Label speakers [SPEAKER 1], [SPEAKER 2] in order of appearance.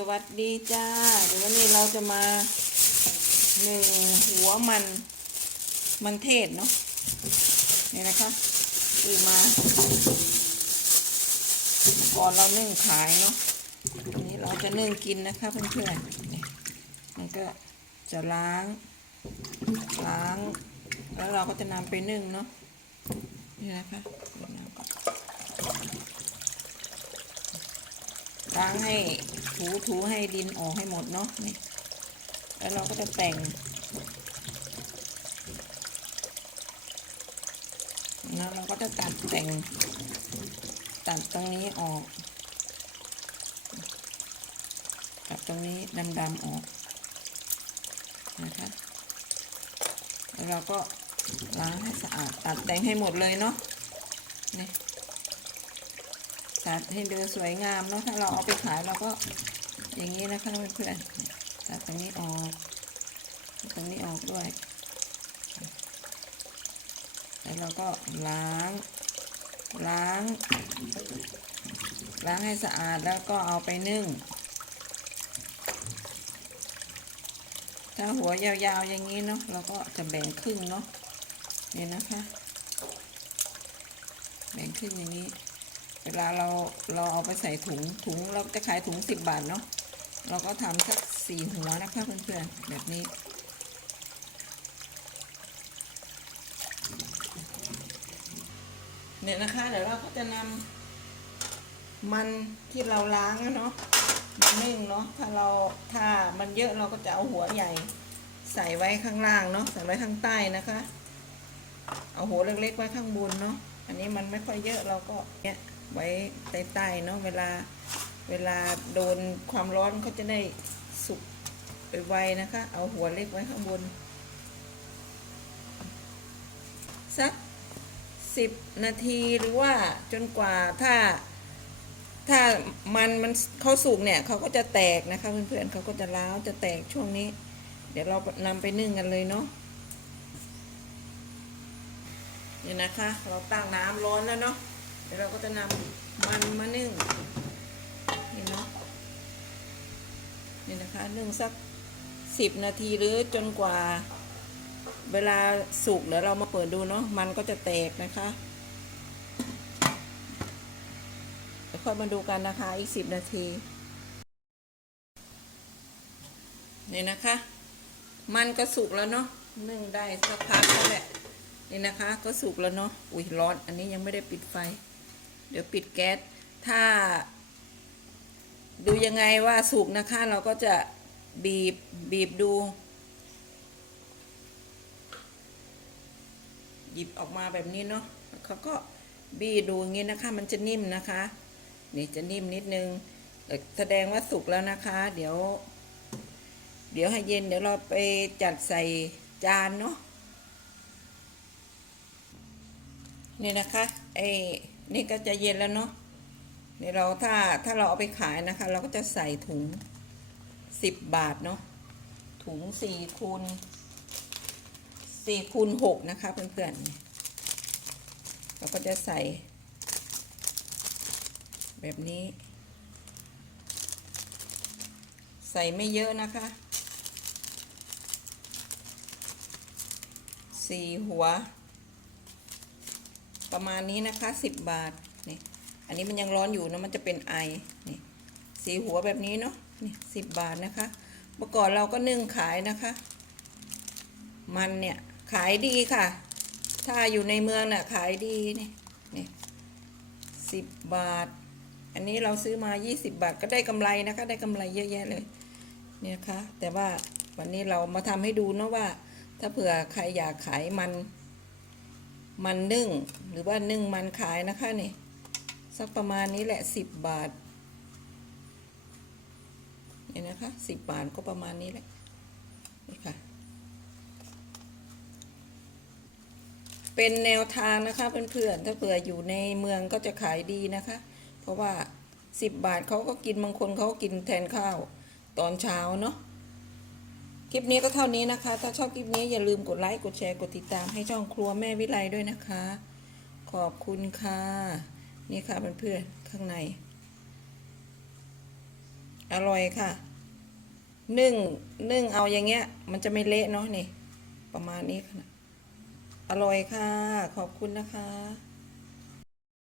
[SPEAKER 1] สวัสดีจ้าเดี๋ยววันนี้เราจะมาหนึ่งหัวมันมันเทศเนาะนี่นะคะคือมาก่อนเรานึ่งขายเนาะอันนี้เราจะนึ่งกินนะคะเพื่อนๆนี่มันก็จะล้างล้าง แล้วเราก็จะนำไปนึ่งเนาะนี่นะคะเดี๋ยวน้ำก่อน ล้างให้ถูถูให้ดินออกให้หมดเนาะนี่แล้วเราก็จะแต่งแล้วเราก็จะตัดแต่ง ตัดตรงนี้ออก ตัดตรงนี้ดำๆออกนะคะแล้วเราก็ล้างให้สะอาดตัดแต่งให้หมดเลยเนาะนี่ ตัดให้ดูสวยงามเนาะถ้าเราเอาไปขายเราก็อย่างนี้นะคะเพื่อนๆตัดตรงนี้ออกตรงนี้ออกด้วย แล้วเราก็ล้าง ล้าง ล้างให้สะอาดแล้วก็เอาไปนึ่ง ถ้าหัวยาวๆอย่างนี้เนาะเราก็จะแบ่งครึ่งเนาะนี่นะคะ แบ่งครึ่งอย่างนี้ วลาเราเราเอาไปใส่ถุงถุงเราจะขายถุงสิบบาทเนาะเราก็ทำสักสี่หัวนะคะเพื่อนๆแบบนี้ เนี่ยนะคะเดี๋ยวเราก็จะนำมันที่เราล้างเนาะมานึ่งเนาะถ้าเราถ้ามันเยอะเราก็จะเอาหัวใหญ่ ใส่ไว้ข้างล่างเนาะใส่ไว้ข้างใต้นะคะ เอาหัวเล็กๆไว้ข้างบนเนาะอันนี้มันไม่ค่อยเยอะเราก็เนี่ย ไว้ใต้ๆเนาะเวลาเวลาโดนความร้อนเขาจะได้สุกไปไวนะคะ เอาหัวเล็กไว้ข้างบน สักสิบนาทีหรือว่าจนกว่าถ้าถ้ามันมันเขาสุกเนี่ยเขาก็จะแตกนะคะเพื่อนๆเขาก็จะล้าวจะแตกช่วงนี้ เดี๋ยวเรานำไปนึ่งกันเลยเนาะนี่นะคะ เราตั้งน้ำร้อนแล้วเนาะ เดี๋ยวเราก็จะนำมันมานึ่งนี่เนาะนี่นะคะนึ่งสักสิบนาทีหรือจนกว่า เวลาสุกเดี๋ยวเรามาเปิดดูเนาะมันก็จะแตกนะคะเดี๋ยวค่อยมาดูกันนะคะอีกสิบนาทีนี่นะคะ มันก็สุกแล้วเนาะนึ่งได้สักพักแล้วแหละนี่นะคะ ก็สุกแล้วเนาะอุ้ยร้อนอันนี้ยังไม่ได้ปิดไฟ เดี๋ยวปิดแก๊ส ถ้า ดูยังไงว่าสุกนะคะ เราก็จะบีบบีบดู หยิบออกมาแบบนี้เนาะเขาก็บีดูอย่างนี้นะคะ มันจะนิ่มนะคะ นี่จะนิ่มนิดนึงแสดงว่าสุกแล้วนะคะ เดี๋ยว เดี๋ยวให้เย็นเดี๋ยวเราไปจัดใส่จานเนาะนี่นะคะไอ นี่ก็จะเย็นแล้วเนาะนี่เราถ้าถ้าเราเอาไปขายนะคะ เราก็จะใส่ถุงสิบบาทเนาะถุงสี่คูณสี่คูณหกนะคะเพื่อนๆเราก็จะใส่ แบบนี้ ใส่ไม่เยอะนะคะสี่หัว ประมาณนี้นะคะสิบบาทนี่อันนี้มันยังร้อนอยู่นะมันจะเป็นไอนี่สีหัวแบบนี้เนาะนี่สิบบาทนะคะเมื่อก่อนเราก็นึ่งขายนะคะ มันเนี่ยขายดีค่ะ ถ้าอยู่ในเมืองน่ะขายดีนี่นี่สิบบาท อันนี้เราซื้อมายี่สิบบาทก็ได้กำไรนะคะ ได้กำไรเยอะแยะเลยเนี่ยนะคะแต่ว่าวันนี้เรามาทำให้ดูเนาะว่า ถ้าเผื่อใครอยากขายมัน มันนึ่ง หรือว่านึ่งมันขายนะคะนี่สักประมาณนี้แหละสิบบาทเนี่ยนะคะสิบบาทก็ประมาณนี้แหละนี่ค่ะเป็นแนวทางนะคะเพื่อนๆถ้าเผื่ออยู่ในเมืองก็จะขายดีนะคะ เพราะว่าสิบบาทเขาก็กินบางคนเขากินแทนข้าวตอนเช้าเนาะ คลิปนี้ก็เท่านี้นะคะ ถ้าชอบคลิปนี้อย่าลืมกดไลค์กดแชร์กดติดตามให้ช่องครัวแม่วิไลด้วยนะคะ ขอบคุณค่ะ นี่ค่ะเพื่อนๆข้างใน อร่อยค่ะนึ่งนึ่งเอาอย่างเงี้ย มันจะไม่เละเนาะนี่ ประมาณนี้ค่ะอร่อยค่ะ ขอบคุณนะคะ